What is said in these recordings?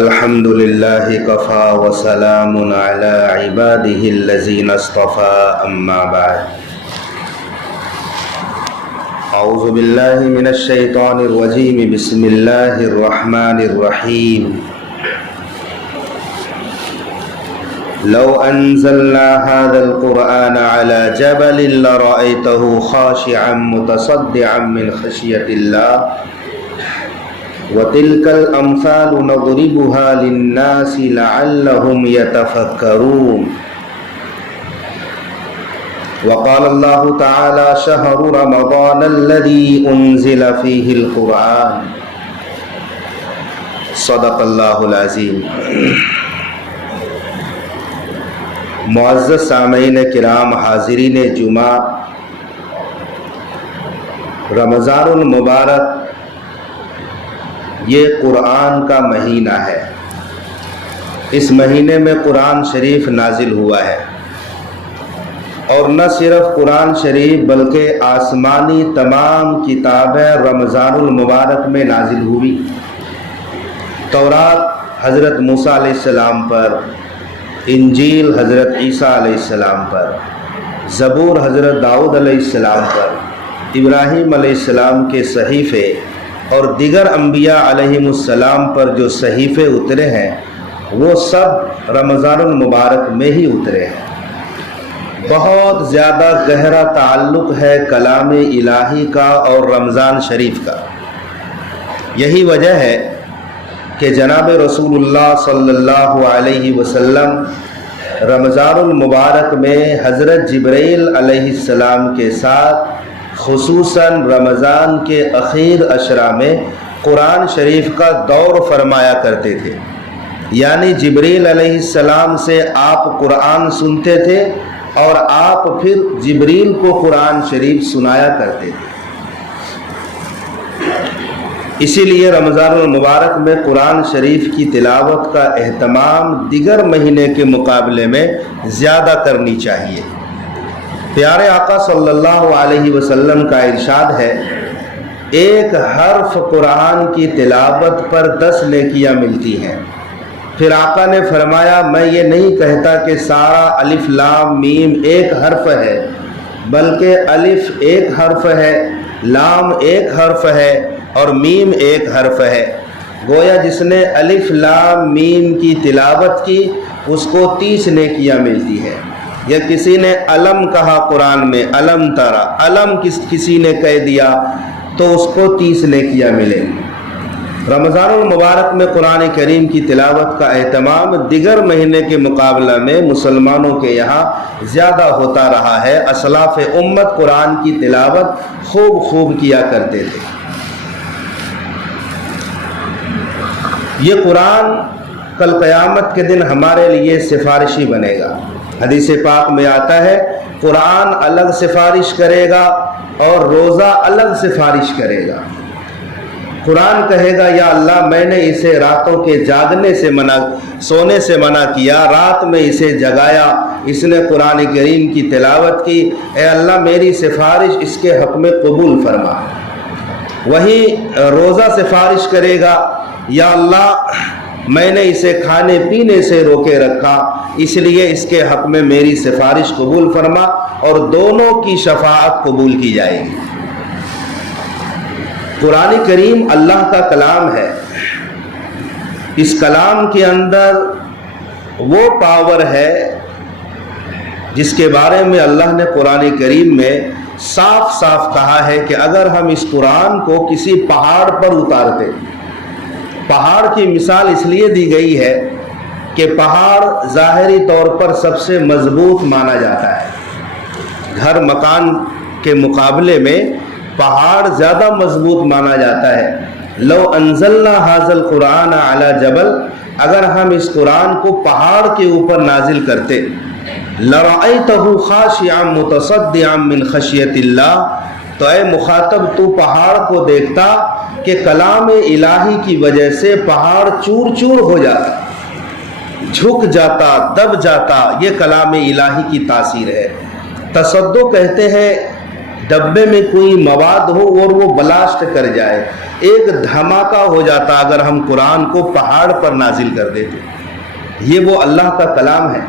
الحمد لله كفى وسلام على عباده الذين اصطفى أما بعد أعوذ بالله من الشيطان الرجيم بسم الله الرحمن الرحيم لو أنزلنا هذا القرآن على جبل لرأيته خاشعا متصدعا من خشية الله وَتِلْكَ الْأَمْثَالُ نَضْرِبُهَا لِلنَّاسِ لَعَلَّهُمْ يَتَفَكَّرُونَ وقال الله تعالى شهر رمضان الذي أنزل فيه القرآن صدق الله العظيم. معزز سامعین کرام، حاضرین جمعہ، رمضان المبارک یہ قرآن کا مہینہ ہے. اس مہینے میں قرآن شریف نازل ہوا ہے، اور نہ صرف قرآن شریف بلکہ آسمانی تمام کتابیں رمضان المبارک میں نازل ہوئی. تورات حضرت موسیٰ علیہ السلام پر، انجیل حضرت عیسیٰ علیہ السلام پر، زبور حضرت داؤد علیہ السلام پر، ابراہیم علیہ السلام کے صحیفے اور دیگر انبیاء علیہم السلام پر جو صحیفے اترے ہیں وہ سب رمضان المبارک میں ہی اترے ہیں. بہت زیادہ گہرا تعلق ہے کلام الہی کا اور رمضان شریف کا. یہی وجہ ہے کہ جناب رسول اللہ صلی اللہ علیہ وسلم رمضان المبارک میں حضرت جبرائیل علیہ السلام کے ساتھ خصوصاً رمضان کے اخیر اشرا میں قرآن شریف کا دور فرمایا کرتے تھے. یعنی جبرائیل علیہ السلام سے آپ قرآن سنتے تھے اور آپ پھر جبرائیل کو قرآن شریف سنایا کرتے تھے. اسی لیے رمضان المبارک میں قرآن شریف کی تلاوت کا اہتمام دیگر مہینے کے مقابلے میں زیادہ کرنی چاہیے. پیارے آقا صلی اللہ علیہ وسلم کا ارشاد ہے، ایک حرف قرآن کی تلاوت پر 10 نیکیاں ملتی ہیں. پھر آقا نے فرمایا، میں یہ نہیں کہتا کہ سارا الف لام میم ایک حرف ہے، بلکہ الف ایک حرف ہے، لام ایک حرف ہے اور میم ایک حرف ہے. گویا جس نے الف لام میم کی تلاوت کی اس کو 30 نیکیاں ملتی ہیں. یا کسی نے علم کہا قرآن میں، علم ترا، علم کسی نے کہہ دیا تو اس کو 30 نیکیاں ملیں گی. رمضان المبارک میں قرآن کریم کی تلاوت کا اہتمام دیگر مہینے کے مقابلہ میں مسلمانوں کے یہاں زیادہ ہوتا رہا ہے. اسلاف امت قرآن کی تلاوت خوب کیا کرتے تھے. یہ قرآن کل قیامت کے دن ہمارے لیے سفارشی بنے گا. حدیث پاک میں آتا ہے، قرآن الگ سفارش کرے گا اور روزہ الگ سفارش کرے گا. قرآن کہے گا، یا اللہ میں نے اسے راتوں کے جاگنے سے سونے سے منع کیا، رات میں اسے جگایا، اس نے قرآن کریم کی تلاوت کی، اے اللہ میری سفارش اس کے حق میں قبول فرما. وہی روزہ سفارش کرے گا، یا اللہ میں نے اسے کھانے پینے سے روکے رکھا، اس لیے اس کے حق میں میری سفارش قبول فرما، اور دونوں کی شفاعت قبول کی جائے گی. قرآن کریم اللہ کا کلام ہے. اس کلام کے اندر وہ پاور ہے جس کے بارے میں اللہ نے قرآن کریم میں صاف کہا ہے کہ اگر ہم اس قرآن کو کسی پہاڑ پر اتارتے، پہاڑ کی مثال اس لیے دی گئی ہے کہ پہاڑ ظاہری طور پر سب سے مضبوط مانا جاتا ہے. گھر مکان کے مقابلے میں پہاڑ زیادہ مضبوط مانا جاتا ہے. لو انزلنا ھذا القرآن علی جبل، اگر ہم اس قرآن کو پہاڑ کے اوپر نازل کرتے، لرأیتہ خاشعا متصدعا من خشیۃ اللہ، تو اے مخاطب تو پہاڑ کو دیکھتا کہ کلام الہی کی وجہ سے پہاڑ چور ہو جاتا، جھک جاتا، دب جاتا. یہ کلام الہی کی تاثیر ہے. تصدع کہتے ہیں ڈبے میں کوئی مواد ہو اور وہ بلاسٹ کر جائے، ایک دھماکہ ہو جاتا اگر ہم قرآن کو پہاڑ پر نازل کر دیتے۔ یہ وہ اللہ کا کلام ہے،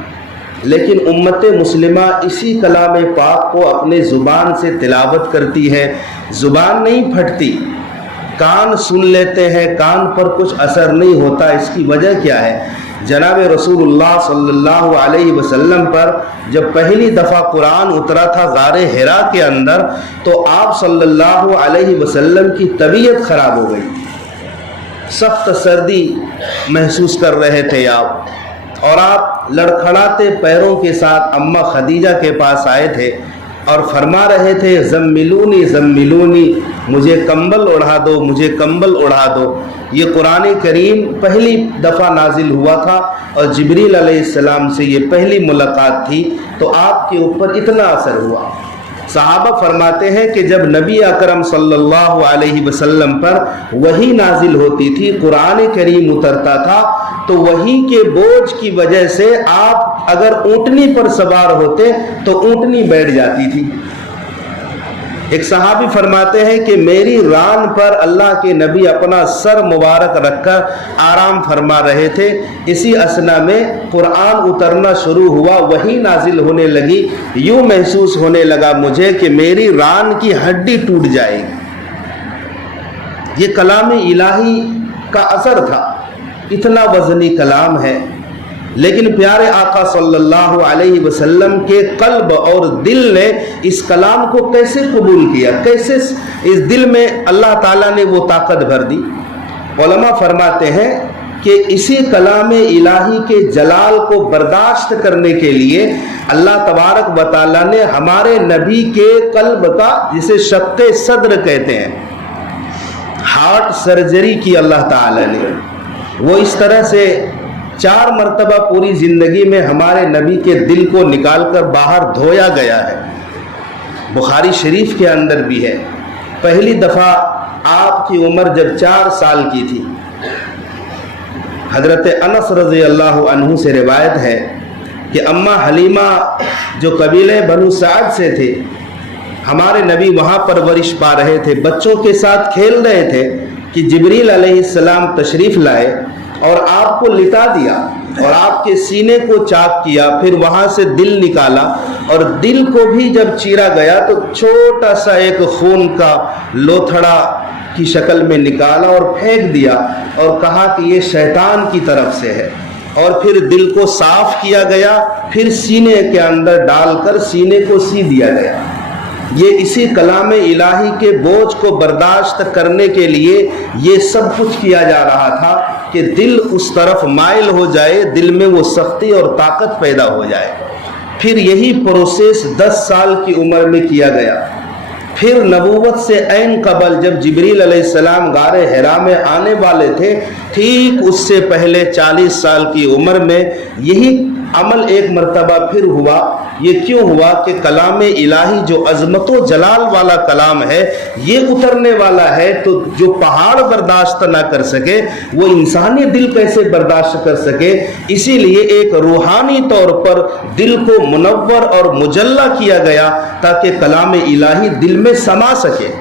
لیکن امت مسلمہ اسی کلام پاک کو اپنے زبان سے تلاوت کرتی ہے، زبان نہیں پھٹتی، کان سن لیتے ہیں، کان پر کچھ اثر نہیں ہوتا۔ اس کی وجہ کیا ہے؟ جناب رسول اللہ صلی اللہ علیہ وسلم پر جب پہلی دفعہ قرآن اترا تھا غار حرا کے اندر، تو آپ صلی اللہ علیہ وسلم کی طبیعت خراب ہو گئی، سخت سردی محسوس کر رہے تھے آپ، اور آپ لڑکھڑاتے پیروں کے ساتھ اماں خدیجہ کے پاس آئے تھے اور فرما رہے تھے زملونی زملونی، مجھے کمبل اڑھا دو، مجھے کمبل اڑھا دو۔ یہ قرآن کریم پہلی دفعہ نازل ہوا تھا اور جبریل علیہ السلام سے یہ پہلی ملاقات تھی، تو آپ کے اوپر اتنا اثر ہوا۔ صحابہ فرماتے ہیں کہ جب نبی اکرم صلی اللہ علیہ وسلم پر وحی نازل ہوتی تھی، قرآن کریم اترتا تھا، تو وحی کے بوجھ کی وجہ سے آپ اگر اونٹنی پر سوار ہوتے تو اونٹنی بیٹھ جاتی تھی۔ ایک صحابی فرماتے ہیں کہ میری ران پر اللہ کے نبی اپنا سر مبارک رکھ کر آرام فرما رہے تھے، اسی اثنا میں قرآن اترنا شروع ہوا، وحی نازل ہونے لگی، یوں محسوس ہونے لگا مجھے کہ میری ران کی ہڈی ٹوٹ جائے گی۔ یہ کلام الہی کا اثر تھا، اتنا وزنی کلام ہے، لیکن پیارے آقا صلی اللہ علیہ وسلم کے قلب اور دل نے اس کلام کو کیسے قبول کیا، کیسے اس دل میں اللہ تعالیٰ نے وہ طاقت بھر دی؟ علماء فرماتے ہیں کہ اسی کلام الہی کے جلال کو برداشت کرنے کے لیے اللہ تبارک و تعالیٰ نے ہمارے نبی کے قلب کا، جسے شق صدر کہتے ہیں، ہارٹ سرجری کی اللہ تعالیٰ نے۔ وہ اس طرح سے 4 مرتبہ پوری زندگی میں ہمارے نبی کے دل کو نکال کر باہر دھویا گیا ہے۔ بخاری شریف کے اندر بھی ہے، پہلی دفعہ آپ کی عمر جب 4 سال کی تھی، حضرت انس رضی اللہ عنہ سے روایت ہے کہ اماں حلیمہ جو قبیلے بنو سعد سے تھے، ہمارے نبی وہاں پرورش پا رہے تھے، بچوں کے ساتھ کھیل رہے تھے کہ جبریل علیہ السلام تشریف لائے اور آپ کو لٹا دیا اور آپ کے سینے کو چاک کیا، پھر وہاں سے دل نکالا، اور دل کو بھی جب چیرا گیا تو چھوٹا سا ایک خون کا لوتھڑا کی شکل میں نکالا اور پھینک دیا اور کہا کہ یہ شیطان کی طرف سے ہے، اور پھر دل کو صاف کیا گیا، پھر سینے کے اندر ڈال کر سینے کو سی دیا گیا۔ یہ اسی کلام الہی کے بوجھ کو برداشت کرنے کے لیے یہ سب کچھ کیا جا رہا تھا کہ دل اس طرف مائل ہو جائے، دل میں وہ سختی اور طاقت پیدا ہو جائے۔ پھر یہی پروسیس 10 سال کی عمر میں کیا گیا۔ پھر نبوت سے عین قبل جب جبریل علیہ السلام غار حرا میں آنے والے تھے، ٹھیک اس سے پہلے 40 سال کی عمر میں یہی عمل ایک مرتبہ پھر ہوا۔ یہ کیوں ہوا کہ کلام الہی جو عظمت و جلال والا کلام ہے، یہ اترنے والا ہے، تو جو پہاڑ برداشت نہ کر سکے وہ انسانی دل کیسے برداشت کر سکے؟ اسی لیے ایک روحانی طور پر دل کو منور اور مجلہ کیا گیا تاکہ کلام الہی دل میں سما سکے۔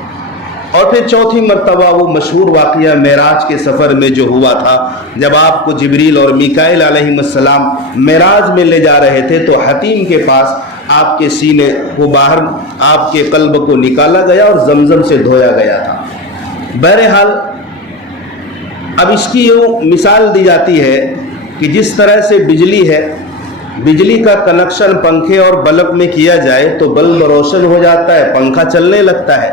اور پھر چوتھی مرتبہ وہ مشہور واقعہ معراج کے سفر میں جو ہوا تھا، جب آپ کو جبریل اور میکائیل علیہ السلام معراج میں لے جا رہے تھے تو حتیم کے پاس آپ کے سینے کو باہر، آپ کے قلب کو نکالا گیا اور زمزم سے دھویا گیا تھا۔ بہرحال اب اس کی یوں مثال دی جاتی ہے کہ جس طرح سے بجلی ہے، بجلی کا کنیکشن پنکھے اور بلب میں کیا جائے تو بلب روشن ہو جاتا ہے، پنکھا چلنے لگتا ہے۔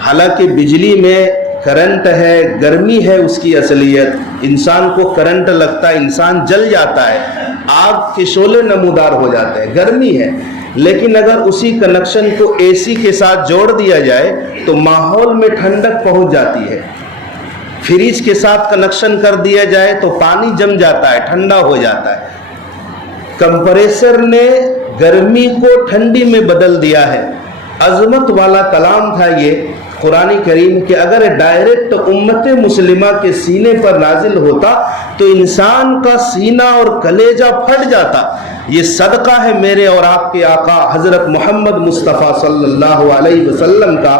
حالانکہ بجلی میں کرنٹ ہے، گرمی ہے اس کی اصلیت، انسان کو کرنٹ لگتا ہے، انسان جل جاتا ہے، آگ کے شعلے نمودار ہو جاتے ہیں، گرمی ہے۔ لیکن اگر اسی کنیکشن کو اے سی کے ساتھ جوڑ دیا جائے تو ماحول میں ٹھنڈک پہنچ جاتی ہے۔ فریج کے ساتھ کنیکشن کر دیا جائے تو پانی جم جاتا ہے، ٹھنڈا ہو جاتا ہے۔ کمپریسر نے گرمی کو ٹھنڈی میں بدل دیا ہے۔ عظمت والا کلام تھا یہ قرآن کریم، کہ اگر ڈائریکٹ امت مسلمہ کے سینے پر نازل ہوتا تو انسان کا سینہ اور کلیجہ پھٹ جاتا۔ یہ صدقہ ہے میرے اور آپ کے آقا حضرت محمد مصطفیٰ صلی اللہ علیہ وسلم کا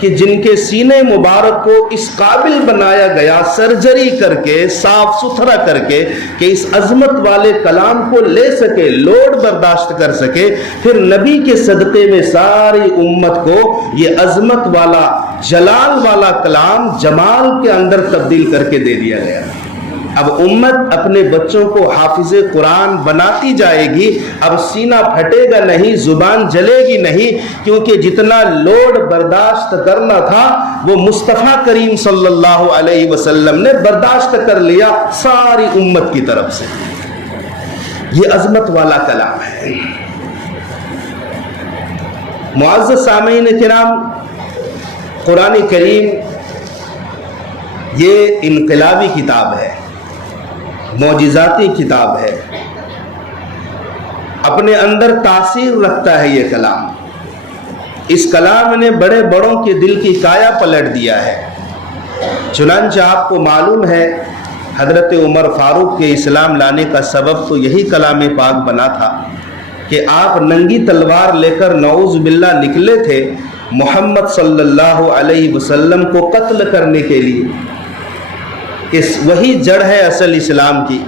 کہ جن کے سینے مبارک کو اس قابل بنایا گیا سرجری کر کے صاف ستھرا کر کے کہ اس عظمت والے کلام کو لے سکے، لوڈ برداشت کر سکے، پھر نبی کے صدقے میں ساری امت کو یہ عظمت والا جلال والا کلام جمال کے اندر تبدیل کر کے دے دیا گیا۔ اب امت اپنے بچوں کو حافظ قرآن بناتی جائے گی، اب سینہ پھٹے گا نہیں، زبان جلے گی نہیں، کیونکہ جتنا لوڈ برداشت کرنا تھا وہ مصطفیٰ کریم صلی اللہ علیہ وسلم نے برداشت کر لیا ساری امت کی طرف سے۔ یہ عظمت والا کلام ہے۔ معزز سامعین کرام، قرآن کریم یہ انقلابی کتاب ہے، معجزاتی کتاب ہے، اپنے اندر تاثیر رکھتا ہے یہ کلام۔ اس کلام نے بڑے بڑوں کے دل کی کایا پلٹ دیا ہے۔ چنانچہ آپ کو معلوم ہے حضرت عمر فاروق کے اسلام لانے کا سبب تو یہی کلام پاک بنا تھا کہ آپ ننگی تلوار لے کر نعوذ باللہ نکلے تھے محمد صلی اللہ علیہ وسلم کو قتل کرنے کے لیے۔ وہی جڑ ہے اصل اسلام کی،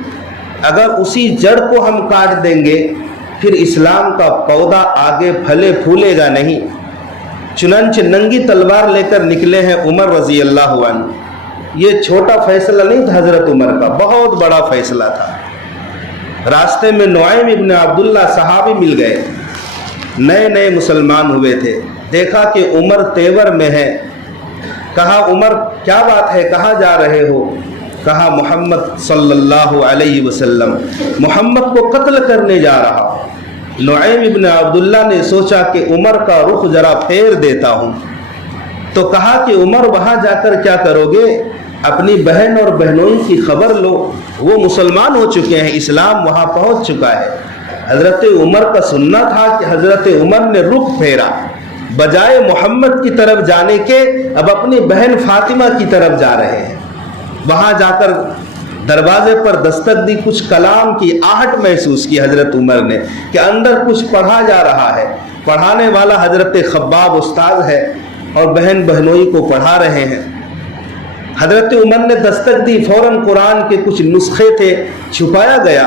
اگر اسی جڑ کو ہم کاٹ دیں گے پھر اسلام کا پودا آگے پھلے پھولے گا نہیں۔ چنانچہ ننگی تلوار لے کر نکلے ہیں عمر رضی اللہ عنہ۔ یہ چھوٹا فیصلہ نہیں تھا حضرت عمر کا، بہت بڑا فیصلہ تھا۔ راستے میں نعیم ابن عبداللہ صحابی مل گئے، نئے نئے مسلمان ہوئے تھے، دیکھا کہ عمر تیور میں ہے، کہا عمر کیا بات ہے، کہاں جا رہے ہو؟ کہا محمد صلی اللہ علیہ وسلم محمد کو قتل کرنے جا رہا۔ نعیم ابن عبداللہ نے سوچا کہ عمر کا رخ ذرا پھیر دیتا ہوں، تو کہا کہ عمر وہاں جا کر کیا کرو گے؟ اپنی بہن اور بہنوئی کی خبر لو، وہ مسلمان ہو چکے ہیں، اسلام وہاں پہنچ چکا ہے۔ حضرت عمر کا سننا تھا کہ حضرت عمر نے رخ پھیرا، بجائے محمد کی طرف جانے کے اب اپنی بہن فاطمہ کی طرف جا رہے ہیں۔ وہاں جا کر دروازے پر دستک دی، کچھ کلام کی آہٹ محسوس کی حضرت عمر نے کہ اندر کچھ پڑھا جا رہا ہے۔ پڑھانے والا حضرت خباب استاد ہے اور بہن بہنوئی کو پڑھا رہے ہیں۔ حضرت عمر نے دستک دی، فوراً قرآن کے کچھ نسخے تھے، چھپایا گیا۔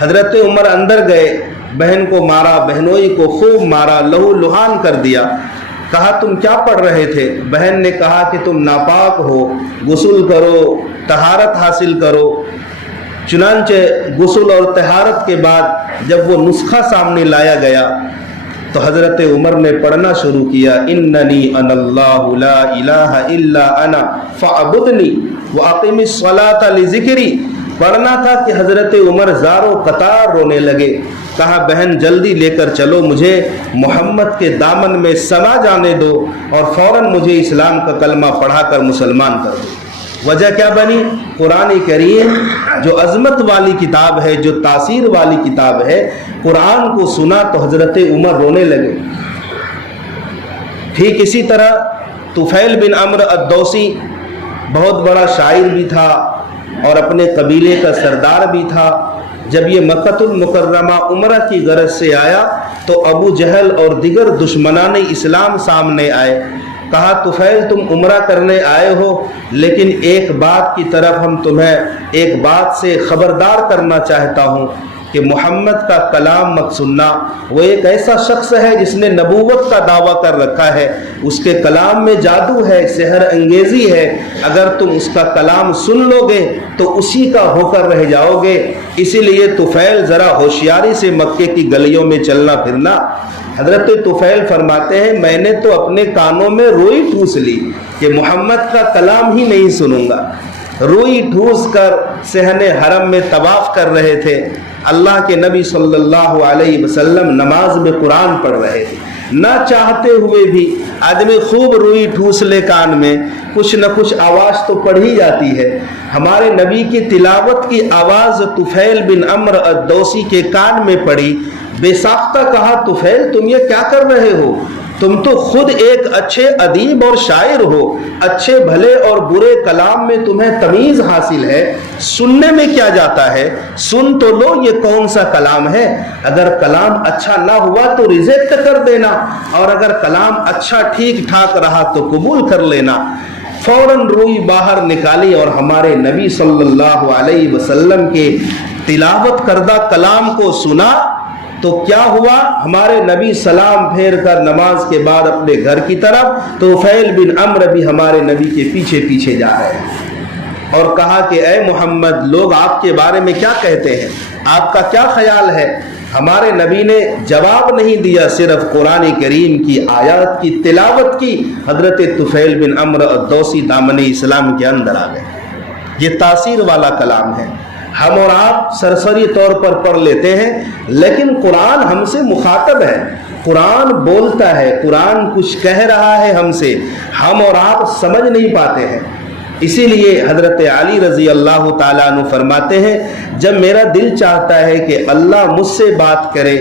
حضرت عمر اندر گئے، بہن کو مارا، بہنوئی کو خوب مارا، لہو لہان کر دیا۔ کہا تم کیا پڑھ رہے تھے؟ بہن نے کہا کہ تم ناپاک ہو، غسل کرو، طہارت حاصل کرو۔ چنانچہ غسل اور طہارت کے بعد جب وہ نسخہ سامنے لایا گیا تو حضرت عمر نے پڑھنا شروع کیا، اننی انا اللہ لا الہ الا انا فاعبدنی واقم الصلاۃ لذکری۔ پڑھنا تھا کہ حضرت عمر زار و قطار رونے لگے۔ کہا بہن جلدی لے کر چلو، مجھے محمد کے دامن میں سما جانے دو اور فوراً مجھے اسلام کا کلمہ پڑھا کر مسلمان کر دو۔ وجہ کیا بنی؟ قرآن کریم جو عظمت والی کتاب ہے، جو تاثیر والی کتاب ہے، قرآن کو سنا تو حضرت عمر رونے لگے۔ ٹھیک اسی طرح طفیل بن عمرو الدوسی بہت بڑا شاعر بھی تھا اور اپنے قبیلے کا سردار بھی تھا۔ جب یہ مکۃ المکرمہ عمرہ کی غرض سے آیا تو ابو جہل اور دیگر دشمنان اسلام سامنے آئے۔ کہا طفیل تم عمرہ کرنے آئے ہو، لیکن ایک بات کی طرف ہم تمہیں ایک بات سے خبردار کرنا چاہتا ہوں کہ محمد کا کلام مت سننا۔ وہ ایک ایسا شخص ہے جس نے نبوت کا دعویٰ کر رکھا ہے، اس کے کلام میں جادو ہے، سحر انگیزی ہے، اگر تم اس کا کلام سن لو گے تو اسی کا ہو کر رہ جاؤ گے۔ اسی لیے طفیل ذرا ہوشیاری سے مکے کی گلیوں میں چلنا پھرنا۔ حضرت طفیل فرماتے ہیں میں نے تو اپنے کانوں میں روئی ٹھوس لی کہ محمد کا کلام ہی نہیں سنوں گا۔ روئی ٹھوس کر صحن حرم میں طواف کر رہے تھے، اللہ کے نبی صلی اللہ علیہ وسلم نماز میں قرآن پڑھ رہے تھے، نہ چاہتے ہوئے بھی آدمی خوب روئی ٹھوس لے کان میں، کچھ نہ کچھ آواز تو پڑھ ہی جاتی ہے۔ ہمارے نبی کی تلاوت کی آواز طفیل بن عمرو الدوسی کے کان میں پڑی۔ بے ساختہ کہا طفیل تم یہ کیا کر رہے ہو؟ تم تو خود ایک اچھے ادیب اور شاعر ہو، اچھے بھلے اور برے کلام میں تمہیں تمیز حاصل ہے، سننے میں کیا جاتا ہے، سن تو لو یہ کون سا کلام ہے، اگر کلام اچھا نہ ہوا تو ریجیکٹ کر دینا، اور اگر کلام اچھا ٹھیک ٹھاک رہا تو قبول کر لینا۔ فوراً روئی باہر نکالی اور ہمارے نبی صلی اللہ علیہ وسلم کے تلاوت کردہ کلام کو سنا تو کیا ہوا، ہمارے نبی سلام پھیر کر نماز کے بعد اپنے گھر کی طرف، تو طفیل بن عمرو بھی ہمارے نبی کے پیچھے پیچھے جا رہے ہیں، اور کہا کہ اے محمد، لوگ آپ کے بارے میں کیا کہتے ہیں، آپ کا کیا خیال ہے؟ ہمارے نبی نے جواب نہیں دیا، صرف قرآن کریم کی آیات کی تلاوت کی۔ حضرت طفیل بن عمرو الدوسی دامن اسلام کے اندر آ گئے۔ یہ تاثیر والا کلام ہے، ہم اور آپ سرسری طور پر پڑھ لیتے ہیں، لیکن قرآن ہم سے مخاطب ہے، قرآن بولتا ہے، قرآن کچھ کہہ رہا ہے ہم سے، ہم اور آپ سمجھ نہیں پاتے ہیں۔ اسی لیے حضرت علی رضی اللہ تعالیٰ عنہ فرماتے ہیں، جب میرا دل چاہتا ہے کہ اللہ مجھ سے بات کرے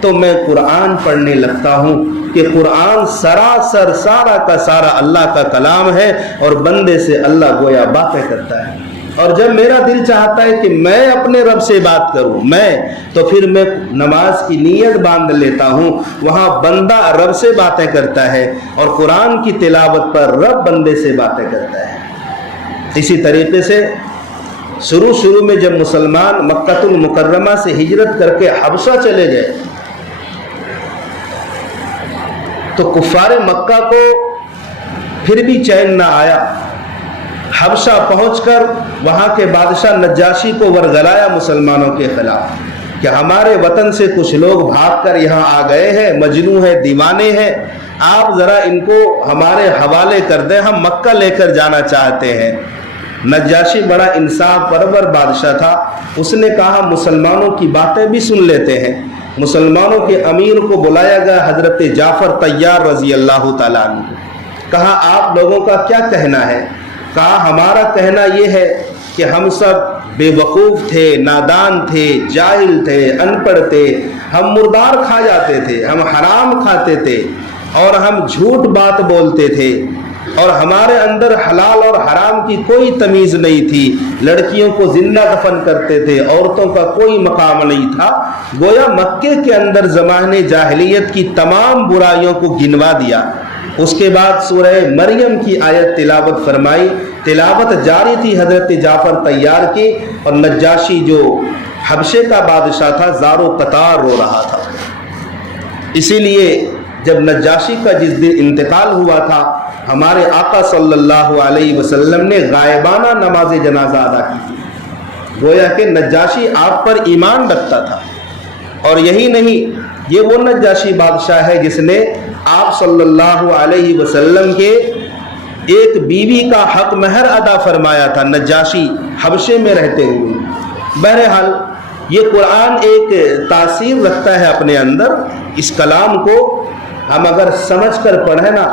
تو میں قرآن پڑھنے لگتا ہوں، کہ قرآن سراسر سارا کا سارا اللہ کا کلام ہے اور بندے سے اللہ گویا باتیں کرتا ہے۔ اور جب میرا دل چاہتا ہے کہ میں اپنے رب سے بات کروں، تو پھر میں نماز کی نیت باندھ لیتا ہوں، وہاں بندہ رب سے باتیں کرتا ہے اور قرآن کی تلاوت پر رب بندے سے باتیں کرتا ہے۔ اسی طریقے سے شروع میں جب مسلمان مکہ المکرمہ سے ہجرت کر کے حبشہ چلے گئے تو کفار مکہ کو پھر بھی چین نہ آیا۔ حبشہ پہنچ کر وہاں کے بادشاہ نجاشی کو ورگلایا مسلمانوں کے خلاف کہ ہمارے وطن سے کچھ لوگ بھاگ کر یہاں آ گئے ہیں، مجنون ہیں، دیوانے ہیں، آپ ذرا ان کو ہمارے حوالے کر دیں، ہم مکہ لے کر جانا چاہتے ہیں۔ نجاشی بڑا انصاف پرور بادشاہ تھا، اس نے کہا مسلمانوں کی باتیں بھی سن لیتے ہیں۔ مسلمانوں کے امیر کو بلایا گیا، حضرت جعفر طیار رضی اللہ تعالیٰ عنہ کو، کہا آپ لوگوں کا کیا کہنا ہے؟ کہا ہمارا کہنا یہ ہے کہ ہم سب بے وقوف تھے، نادان تھے، جاہل تھے، ان پڑھ تھے، ہم مردار کھا جاتے تھے، ہم حرام کھاتے تھے اور ہم جھوٹ بات بولتے تھے، اور ہمارے اندر حلال اور حرام کی کوئی تمیز نہیں تھی، لڑکیوں کو زندہ دفن کرتے تھے، عورتوں کا کوئی مقام نہیں تھا۔ گویا مکے کے اندر زمانے جاہلیت کی تمام برائیوں کو گنوا دیا۔ اس کے بعد سورہ مریم کی آیت تلاوت فرمائی، تلاوت جاری تھی حضرت جعفر طیار کی، اور نجاشی جو حبشے کا بادشاہ تھا زار و قطار رو رہا تھا۔ اسی لیے جب نجاشی کا جس دن انتقال ہوا تھا، ہمارے آقا صلی اللہ علیہ وسلم نے غائبانہ نماز جنازہ ادا کی تھی۔ گویا کہ نجاشی آپ پر ایمان رکھتا تھا، اور یہی نہیں، یہ وہ نجاشی بادشاہ ہے جس نے آپ صلی اللہ علیہ وسلم کے ایک بیوی کا حق مہر ادا فرمایا تھا، نجاشی حبشے میں رہتے ہوئے۔ بہرحال یہ قرآن ایک تاثیر رکھتا ہے اپنے اندر، اس کلام کو ہم اگر سمجھ کر پڑھیں نا،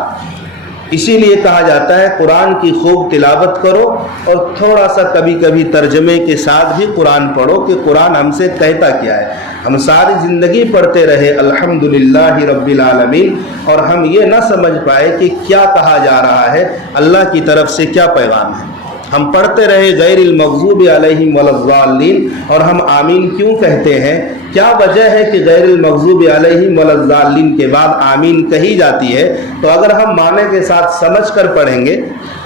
اسی لیے کہا جاتا ہے قرآن کی خوب تلاوت کرو اور تھوڑا سا کبھی کبھی ترجمے کے ساتھ بھی قرآن پڑھو کہ قرآن ہم سے کہتا کیا ہے۔ ہم ساری زندگی پڑھتے رہے الحمدللہ رب العالمین، اور ہم یہ نہ سمجھ پائے کہ کیا کہا جا رہا ہے، اللہ کی طرف سے کیا پیغام ہے۔ ہم پڑھتے رہے غیر المغضوب علیہم ولا الضالین، اور ہم آمین کیوں کہتے ہیں؟ کیا وجہ ہے کہ غیر المغضوب علیہم ولا الضالین کے بعد آمین کہی جاتی ہے؟ تو اگر ہم معنی کے ساتھ سمجھ کر پڑھیں گے،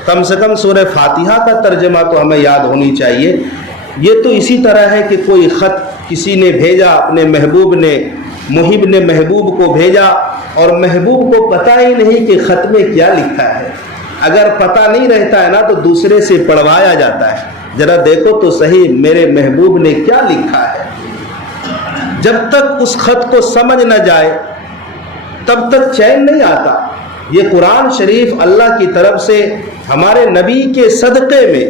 کم سے کم سورہ فاتحہ کا ترجمہ تو ہمیں یاد ہونی چاہیے۔ یہ تو اسی طرح ہے کہ کوئی خط کسی نے بھیجا، اپنے محبوب نے، محب نے محبوب کو بھیجا، اور محبوب کو پتہ ہی نہیں کہ خط میں کیا لکھا ہے۔ اگر پتہ نہیں رہتا ہے نا تو دوسرے سے پڑھوایا جاتا ہے، ذرا دیکھو تو صحیح میرے محبوب نے کیا لکھا ہے۔ جب تک اس خط کو سمجھ نہ جائے تب تک چین نہیں آتا۔ یہ قرآن شریف اللہ کی طرف سے ہمارے نبی کے صدقے میں،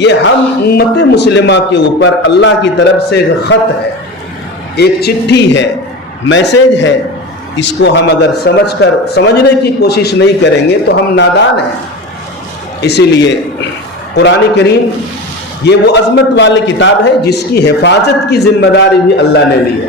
یہ ہم امت مسلمہ کے اوپر اللہ کی طرف سے ایک خط ہے، ایک چٹھی ہے، میسیج ہے۔ اس کو ہم اگر سمجھنے کی کوشش نہیں کریں گے تو ہم نادان ہیں۔ اسی لیے قرآن کریم یہ وہ عظمت والی کتاب ہے جس کی حفاظت کی ذمہ داری بھی اللہ نے لی ہے۔